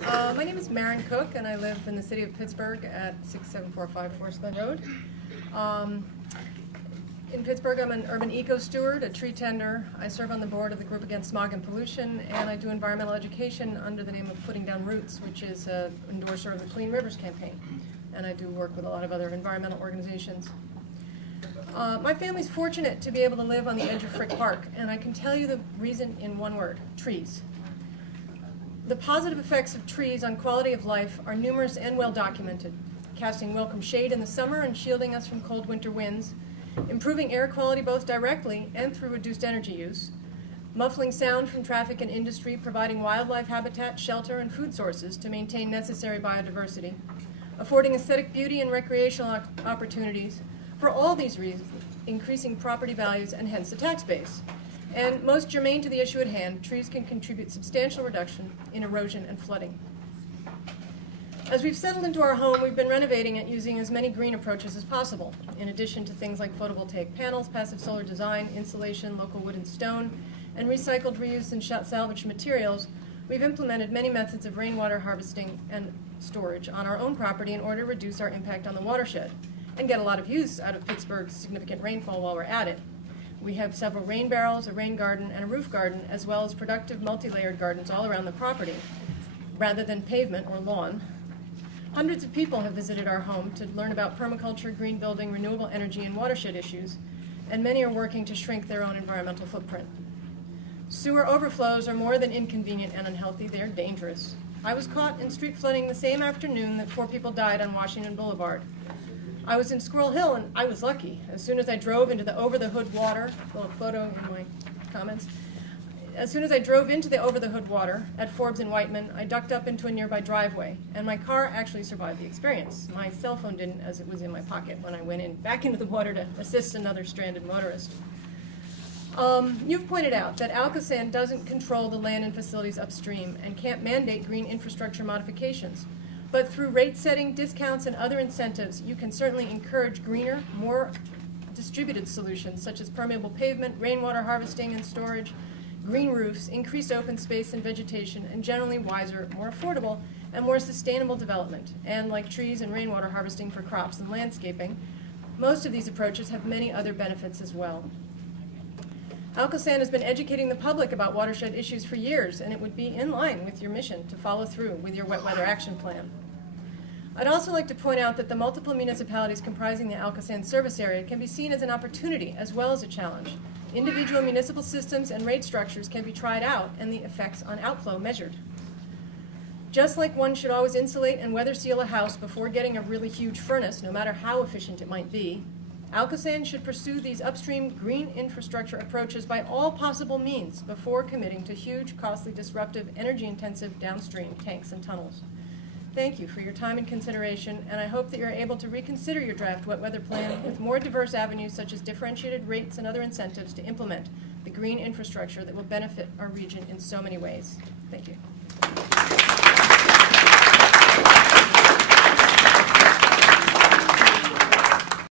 My name is Marian Cook, and I live in the city of Pittsburgh at 6745 Forest Glen Road. In Pittsburgh, I'm an urban eco-steward, a tree tender. I serve on the board of the Group Against Smog and Pollution, and I do environmental education under the name of Putting Down Roots, which is an endorser of the Clean Rivers campaign. And I do work with a lot of other environmental organizations. My family's fortunate to be able to live on the edge of Frick Park, and I can tell you the reason in one word: trees. The positive effects of trees on quality of life are numerous and well documented, casting welcome shade in the summer and shielding us from cold winter winds, improving air quality both directly and through reduced energy use, muffling sound from traffic and industry, providing wildlife habitat, shelter, and food sources to maintain necessary biodiversity, affording aesthetic beauty and recreational opportunities. For all these reasons, increasing property values and hence the tax base. And most germane to the issue at hand, trees can contribute substantial reduction in erosion and flooding. As we've settled into our home, we've been renovating it using as many green approaches as possible. In addition to things like photovoltaic panels, passive solar design, insulation, local wood and stone, and recycled, reused, and salvaged materials, we've implemented many methods of rainwater harvesting and storage on our own property in order to reduce our impact on the watershed and get a lot of use out of Pittsburgh's significant rainfall while we're at it. We have several rain barrels, a rain garden, and a roof garden, as well as productive multi-layered gardens all around the property, rather than pavement or lawn. Hundreds of people have visited our home to learn about permaculture, green building, renewable energy, and watershed issues, and many are working to shrink their own environmental footprint. Sewer overflows are more than inconvenient and unhealthy, they're dangerous. I was caught in street flooding the same afternoon that 4 people died on Washington Boulevard. I was in Squirrel Hill, and I was lucky. As soon as I drove into the over-the-hood water, a little photo in my comments, as soon as I drove into the over-the-hood water at Forbes and Whiteman, I ducked up into a nearby driveway, and my car actually survived the experience. My cell phone didn't, as it was in my pocket when I went back into the water to assist another stranded motorist. You've pointed out that ALCOSAN doesn't control the land and facilities upstream and can't mandate green infrastructure modifications. But through rate setting, discounts, and other incentives, you can certainly encourage greener, more distributed solutions such as permeable pavement, rainwater harvesting and storage, green roofs, increased open space and vegetation, and generally wiser, more affordable, and more sustainable development. And like trees and rainwater harvesting for crops and landscaping, most of these approaches have many other benefits as well. ALCOSAN has been educating the public about watershed issues for years, and it would be in line with your mission to follow through with your wet weather action plan. I'd also like to point out that the multiple municipalities comprising the ALCOSAN service area can be seen as an opportunity as well as a challenge. Individual municipal systems and rate structures can be tried out and the effects on outflow measured. Just like one should always insulate and weather seal a house before getting a really huge furnace, no matter how efficient it might be, ALCOSAN should pursue these upstream green infrastructure approaches by all possible means before committing to huge, costly, disruptive, energy-intensive downstream tanks and tunnels. Thank you for your time and consideration, and I hope that you're able to reconsider your draft wet weather plan with more diverse avenues such as differentiated rates and other incentives to implement the green infrastructure that will benefit our region in so many ways. Thank you.